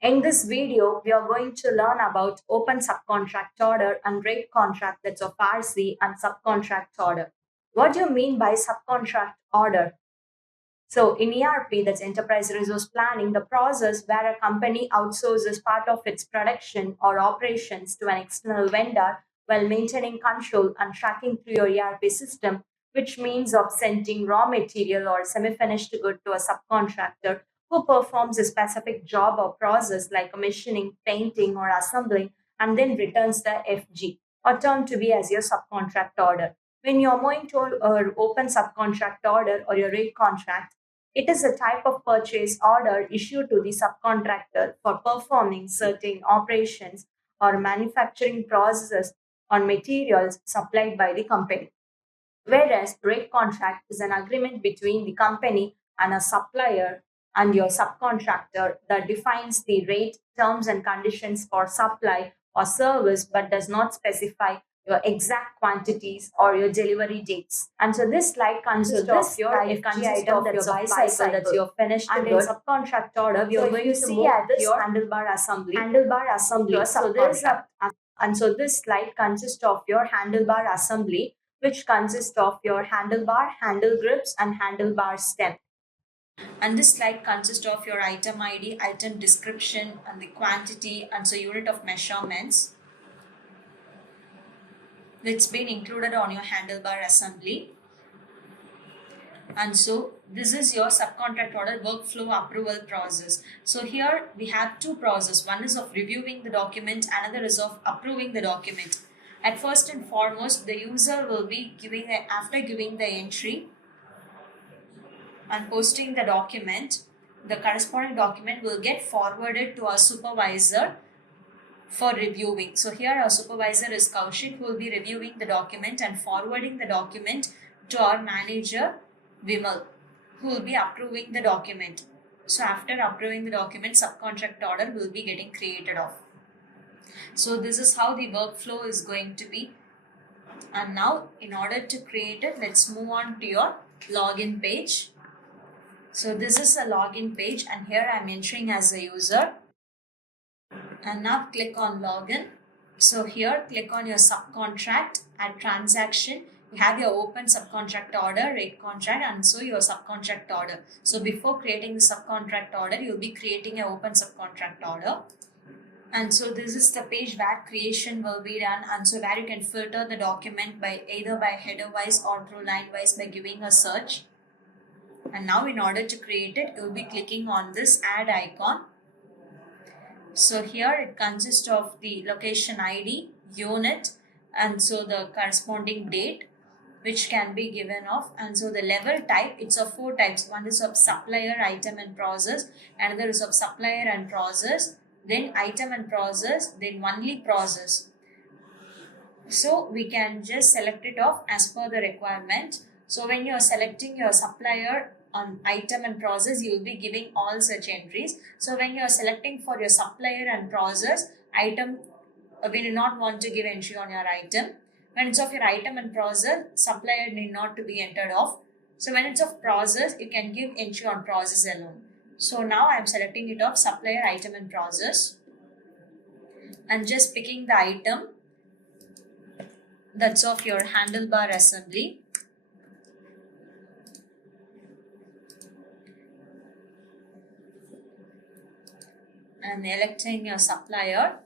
In this video, we are going to learn about open subcontract order and rate contract, that's of RC, and subcontract order. What do you mean by subcontract order? So in ERP, that's enterprise resource planning, the process where a company outsources part of its production or operations to an external vendor while maintaining control and tracking through your ERP system, which means of sending raw material or semi-finished good to a subcontractor who performs a specific job or process like commissioning, painting, or assembling, and then returns the FG, or termed to be as your subcontract order. When you're moving to an open subcontract order or your rate contract, it is a type of purchase order issued to the subcontractor for performing certain operations or manufacturing processes on materials supplied by the company. Whereas rate contract is an agreement between the company and a supplier and your subcontractor that defines the rate, terms, and conditions for supply or service but does not specify your exact quantities or your delivery dates. And so this slide consists of your FG item that's your bicycle, that's your finished and good. In subcontract order, we are going to see at this handlebar assembly. So there's a and so this slide consists of your handlebar assembly, which consists of your handlebar, handle grips, and handlebar stem. And this slide consists of your item ID, item description, and the quantity, and so unit of measurements that's been included on your handlebar assembly. And so this is your subcontract order workflow approval process. So here we have two processes. One is of reviewing the document, another is of approving the document. At first and foremost, the user will be after giving the entry and posting the document, the corresponding document will get forwarded to our supervisor for reviewing. So here our supervisor is Kaushik, who will be reviewing the document and forwarding the document to our manager Vimal, who will be approving the document. So after approving the document, subcontract order will be getting created off. So this is how the workflow is going to be. And now in order to create it, let's move on to your login page. So this is a login page and here I'm entering as a user. And now click on login. So here click on your subcontract, add transaction. You have your open subcontract order, rate contract, and so your subcontract order. So before creating the subcontract order, you'll be creating an open subcontract order. And so this is the page where creation will be done, and so where you can filter the document by either by header wise or through line wise by giving a search. And now in order to create it, you'll be clicking on this add icon. So here it consists of the location ID, unit, and so the corresponding date, which can be given off. And so the level type, it's of four types. One is of supplier, item, and process. Another is of supplier and process, then item and process, then only process. So we can just select it off as per the requirement. So when you're selecting your supplier on item and process, you will be giving all such entries. So when you're selecting for your supplier and process, item, we do not want to give entry on your item. When it's of your item and process, supplier need not to be entered off. So when it's of process, you can give entry on process alone. So now I'm selecting it off supplier, item, and process. And just picking the item that's of your handlebar assembly. And electing your supplier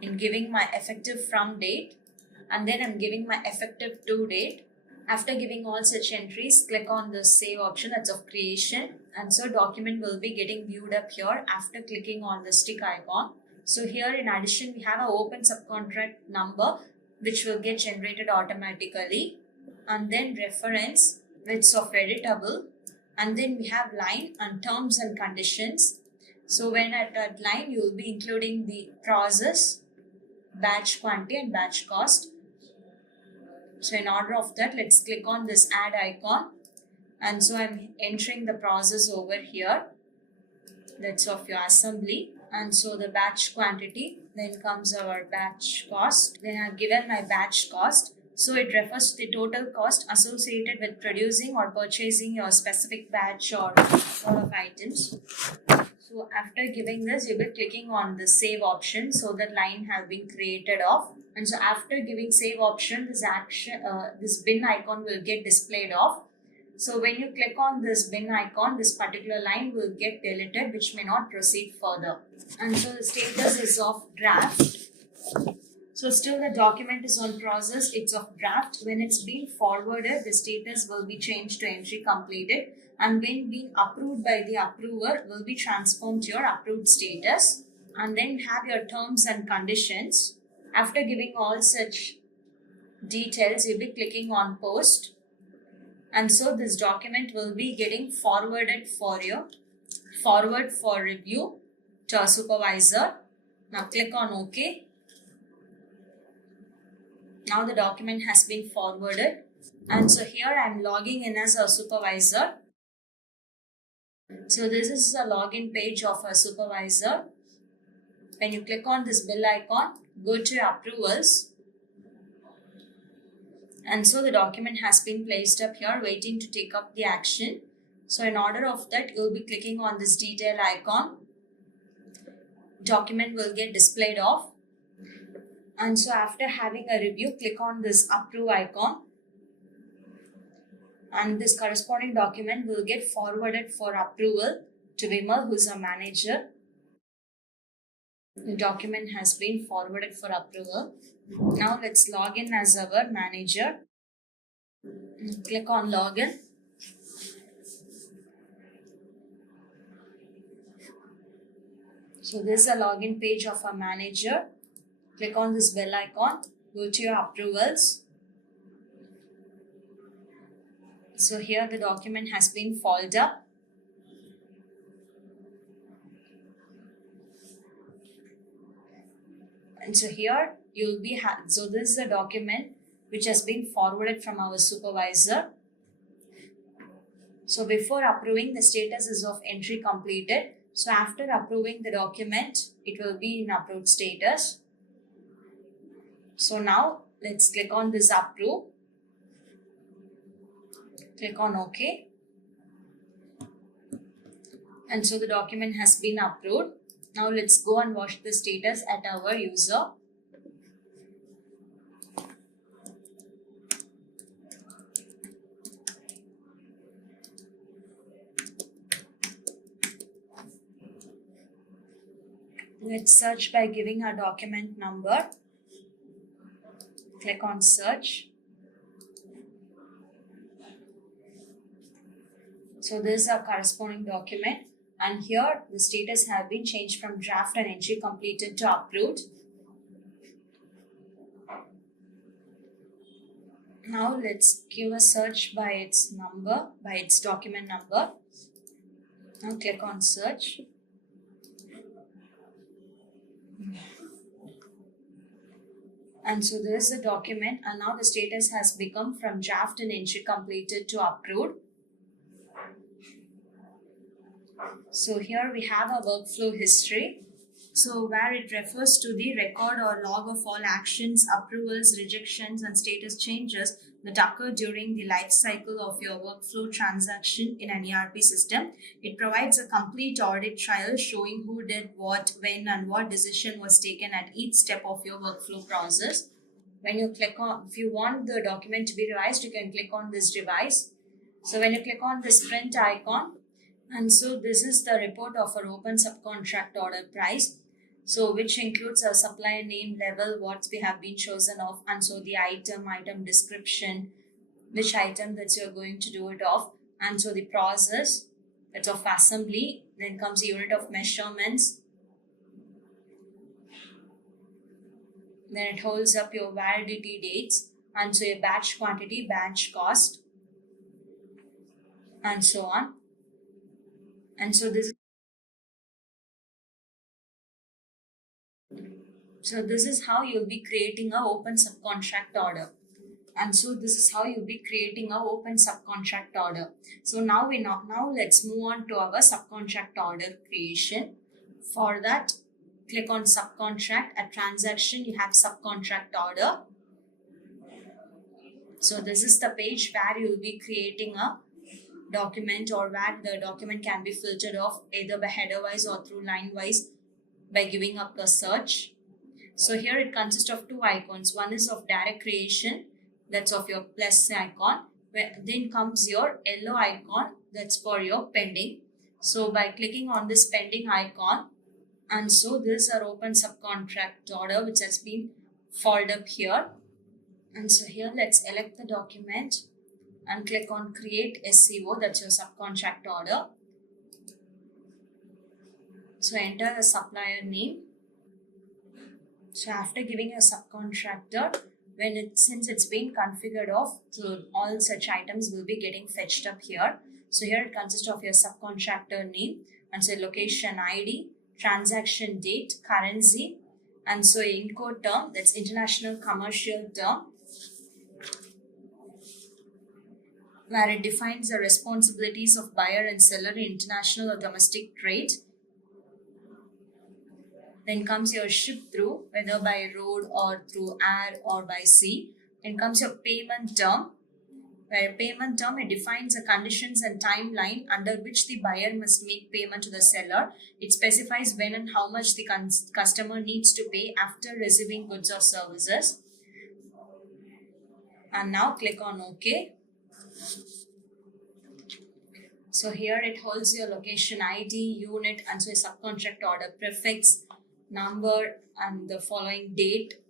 in giving my effective from date, and then I'm giving my effective to date. After giving all such entries, click on the save option, that's of creation, and so document will be getting viewed up here after clicking on the stick icon. So here in addition we have an open subcontract number which will get generated automatically, and then reference which is of editable, and then we have line and terms and conditions. So when at that line, you will be including the process, batch quantity, and batch cost. So in order of that, let's click on this add icon. And so I'm entering the process over here. That's of your assembly. And so the batch quantity, then comes our batch cost. Then I've given my batch cost. So it refers to the total cost associated with producing or purchasing your specific batch or lot of items. So after giving this, you'll be clicking on the save option. So that line has been created off. And so after giving save option, this bin icon will get displayed off. So when you click on this bin icon, this particular line will get deleted, which may not proceed further. And so the status is of draft. So still the document is on process, it's of draft. When it's being forwarded, the status will be changed to entry completed, and when being approved by the approver will be transformed to your approved status. And then you have your terms and conditions. After giving all such details, you'll be clicking on post. And so this document will be getting forwarded for review to a supervisor. Now click on OK. Now the document has been forwarded. And so here I am logging in as a supervisor. So this is a login page of a supervisor. When you click on this bell icon, go to your approvals. And so the document has been placed up here waiting to take up the action. So in order of that, you'll be clicking on this detail icon. Document will get displayed off. And so after having a review, click on this approve icon. And this corresponding document will get forwarded for approval to Vimal, who is a manager. The document has been forwarded for approval. Now let's log in as our manager. Click on login. So this is a login page of our manager. Click on this bell icon. Go to your approvals. So here the document has been folded up. And so here you'll be so this is a document which has been forwarded from our supervisor. So before approving, the status is of entry completed. So after approving the document, it will be in approved status. So now let's click on this approve. Click on OK. And so the document has been approved. Now let's go and watch the status at our user. Let's search by giving our document number. Click on search. So this is our corresponding document, and here the status has been changed from draft and entry completed to approved. Now let's give a search by its number, by its document number. Now click on search. And so this is the document, and now the status has become from draft and entry completed to approved. So here we have a workflow history. So where it refers to the record or log of all actions, approvals, rejections, and status changes that occur during the life cycle of your workflow transaction in an ERP system. It provides a complete audit trail showing who did what, when, and what decision was taken at each step of your workflow process. When you click on, if you want the document to be revised, you can click on this revise. So when you click on this print icon, and so this is the report of our open subcontract order price. So which includes a supplier name, level, what we have been chosen of, and so the item description, which item that you're going to do it of, and so the process, that's of assembly, then comes the unit of measurements. Then it holds up your validity dates, and so your batch quantity, batch cost, and so on. And so this is how you'll be creating an open subcontract order. And so this is how you'll be creating an open subcontract order. So now let's move on to our subcontract order creation. For that, click on subcontract. At transaction, you have subcontract order. So this is the page where you will be creating a document, or where the document can be filtered off either by header wise or through line wise by giving up a search. So here it consists of two icons. One is of direct creation, that's of your plus icon. Then comes your yellow icon, that's for your pending. So by clicking on this pending icon, and so this is our open subcontract order which has been folded up here. And so here let's elect the document and click on create SCO, that's your subcontract order. So enter the supplier name. So after giving a subcontractor, since it's been configured off, so all such items will be getting fetched up here. So here it consists of your subcontractor name, and so location ID, transaction date, currency, and so Incoterm, that's international commercial term, where it defines the responsibilities of buyer and seller in international or domestic trade. Then comes your ship through, whether by road or through air or by sea. Then comes your payment term, where payment term, it defines the conditions and timeline under which the buyer must make payment to the seller. It specifies when and how much the customer needs to pay after receiving goods or services. And now click on OK. So here it holds your location ID, unit, and so a subcontract order prefix, number, and the following date,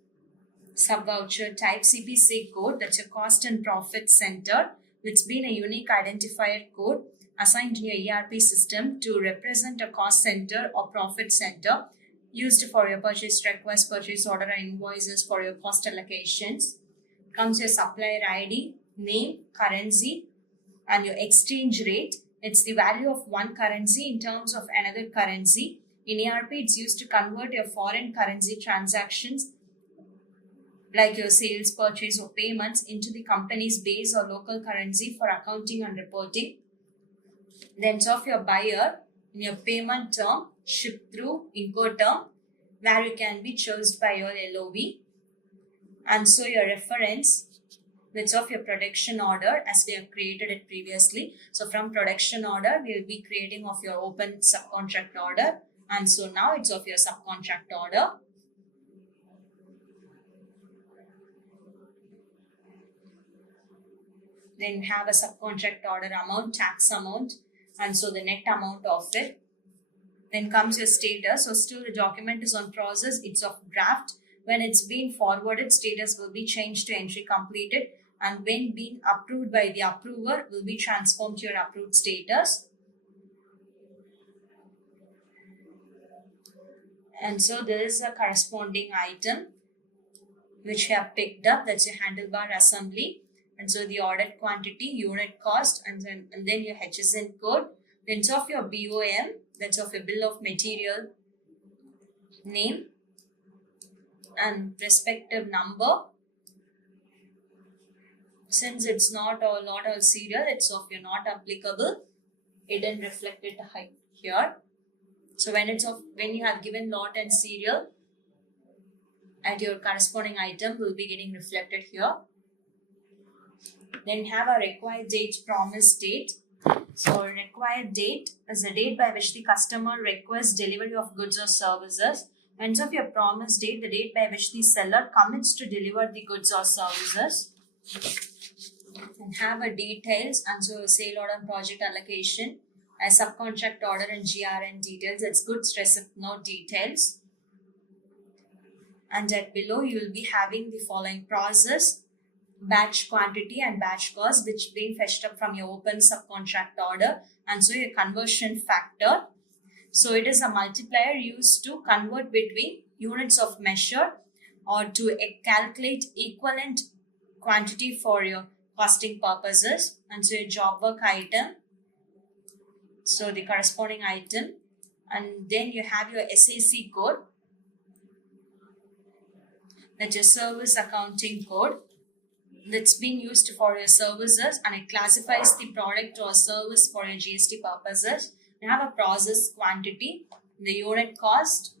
sub-voucher type, CPC code, that's your cost and profit center, which been a unique identifier code assigned in your ERP system to represent a cost center or profit center used for your purchase request, purchase order, and invoices for your cost allocations. Comes your supplier ID, name, currency, and your exchange rate. It's the value of one currency in terms of another currency. In ERP, it's used to convert your foreign currency transactions like your sales, purchase, or payments into the company's base or local currency for accounting and reporting. Then of your buyer, in your payment term, ship through, Incoterm, where you can be chosen by your LOV. And so your reference, which of your production order, as we have created it previously. So from production order, we will be creating of your open subcontract order. And so now it's of your subcontract order. Then have a subcontract order amount, tax amount, and so the net amount of it. Then comes your status. So still the document is on process, it's of draft. When it's been forwarded, status will be changed to entry completed, and when being approved by the approver, will be transformed to your approved status. And so there is a corresponding item which we have picked up, that's your handlebar assembly. And so the ordered quantity, unit cost, and then your HSN code. Then it's of your BOM, that's of your bill of material name and respective number. Since it's not a lot or serial, it's of your not applicable. It didn't reflect it here. So when you have given lot and serial, at your corresponding item will be getting reflected here. Then have a required date, promise date. So required date is the date by which the customer requests delivery of goods or services. And of your promise date, the date by which the seller commits to deliver the goods or services. And have a details, and so sale order, project allocation, a subcontract order, and GRN details. It's goods receipt, no details. And at below you will be having the following process, batch quantity and batch cost, which being fetched up from your open subcontract order, and so your conversion factor. So it is a multiplier used to convert between units of measure or to calculate equivalent quantity for your costing purposes. And so your job work item, so the corresponding item, and then you have your SAC code, that's your service accounting code, that's being used for your services, and it classifies the product or service for your GST purposes. You have a process quantity, the unit cost.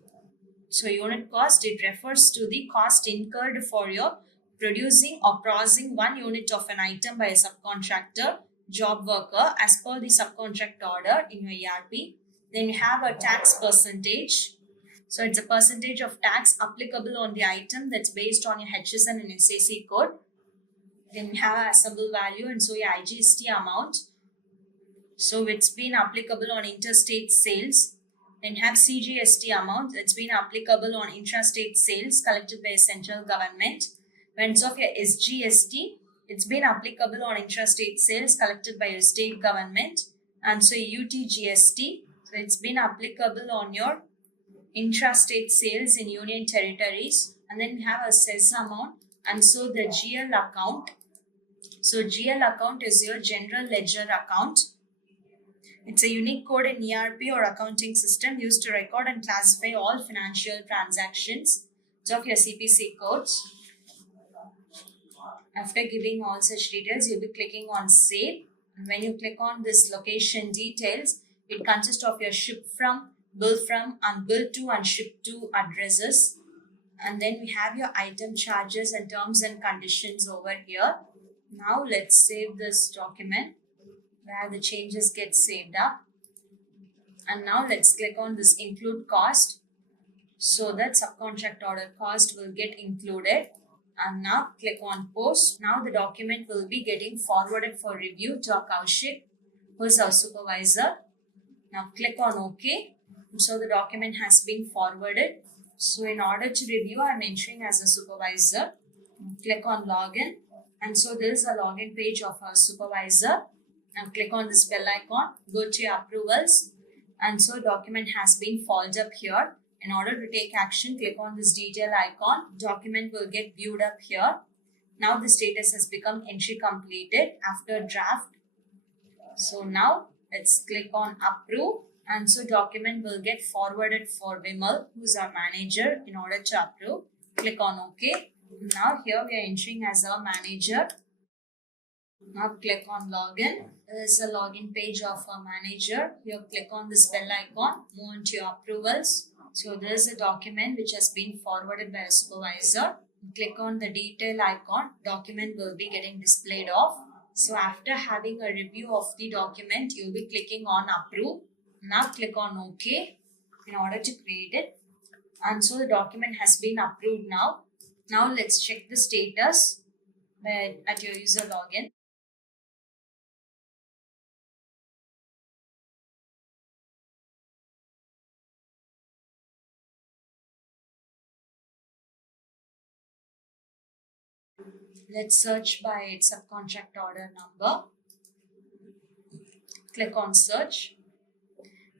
So unit cost, it refers to the cost incurred for your producing or processing 1 unit of an item by a subcontractor, job worker as per the subcontract order in your ERP. Then you have a tax percentage. So it's a percentage of tax applicable on the item that's based on your HSN and SAC code. Then you have assemble value and so your IGST amount. So it's been applicable on interstate sales. Then have CGST amount that's been applicable on intrastate sales collected by a central government. When it's of your SGST, it's been applicable on intrastate sales collected by your state government. And so UTGST, so it's been applicable on your intrastate sales in union territories. And then we have a cess amount and so the GL account. So GL account is your general ledger account. It's a unique code in ERP or accounting system used to record and classify all financial transactions of your CPC codes. After giving all such details, you'll be clicking on save. And when you click on this location details, it consists of your ship from, bill from, and bill to and ship to addresses. And then we have your item charges and terms and conditions over here. Now let's save this document where the changes get saved up. And now let's click on this include cost so that subcontract order cost will get included. And now click on post. Now the document will be getting forwarded for review to Kaushik, who is our supervisor. Now click on OK. So the document has been forwarded. So in order to review, I'm entering as a supervisor. Click on login. And so there is a login page of our supervisor. Now click on this bell icon, go to your approvals. And so document has been folded up here. In order to take action, click on this detail icon. Document will get viewed up here. Now the status has become entry completed after draft. So now let's click on approve. And so document will get forwarded for Vimal, who is our manager, in order to approve. Click on OK. Now here we are entering as our manager. Now click on login. There is a login page of our manager. Here click on this bell icon. Move on to your approvals. So there is a document which has been forwarded by a supervisor. Click on the detail icon. Document will be getting displayed off. So after having a review of the document, you'll be clicking on approve. Now click on OK in order to create it. And so the document has been approved now. Now let's check the status at your user login. Let's search by its subcontract order number. Click on search.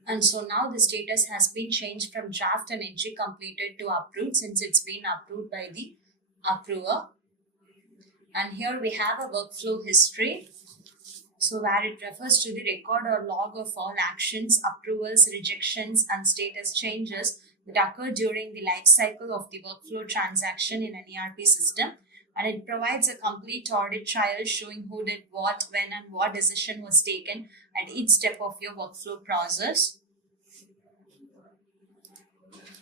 And so now the status has been changed from draft and entry completed to approved since it's been approved by the approver. And here we have a workflow history. So where it refers to the record or log of all actions, approvals, rejections, and status changes that occur during the life cycle of the workflow transaction in an ERP system. And it provides a complete audit trail showing who did what, when, and what decision was taken at each step of your workflow process.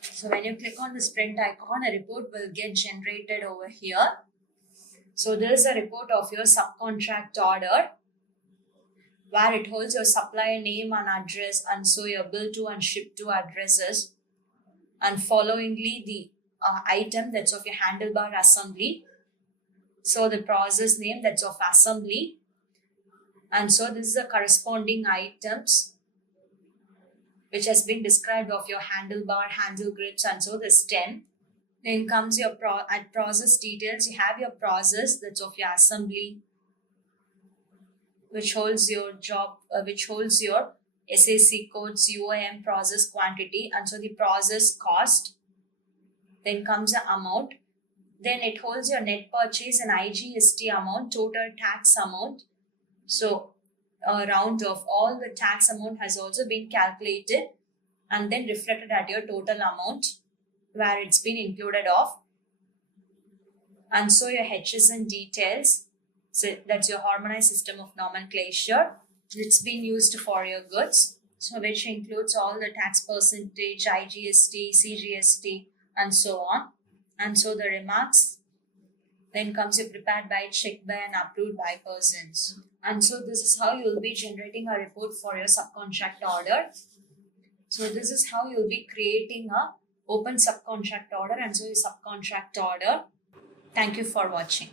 So when you click on the sprint icon, a report will get generated over here. So there is a report of your subcontract order where it holds your supplier name and address and so your bill to and ship to addresses. And followingly the item that's of your handlebar assembly. So the process name that's of assembly. And so this is the corresponding items which has been described of your handlebar, handle grips, and so the stem. Then comes your at process details. You have your process that's of your assembly, which holds your job, which holds your SAC codes, UOM process quantity, and so the process cost. Then comes the amount. Then it holds your net purchase and IGST amount, total tax amount. So a round of all the tax amount has also been calculated and then reflected at your total amount where it's been included of. And so your HSN details. So that's your harmonized system of nomenclature. It's been used for your goods. So which includes all the tax percentage, IGST, CGST, and so on. And so the remarks Then comes your prepared by, checked by, and approved by persons. And so this is how you'll be generating a report for your subcontract order. So this is how you'll be creating a open subcontract order and so your subcontract order. Thank you for watching.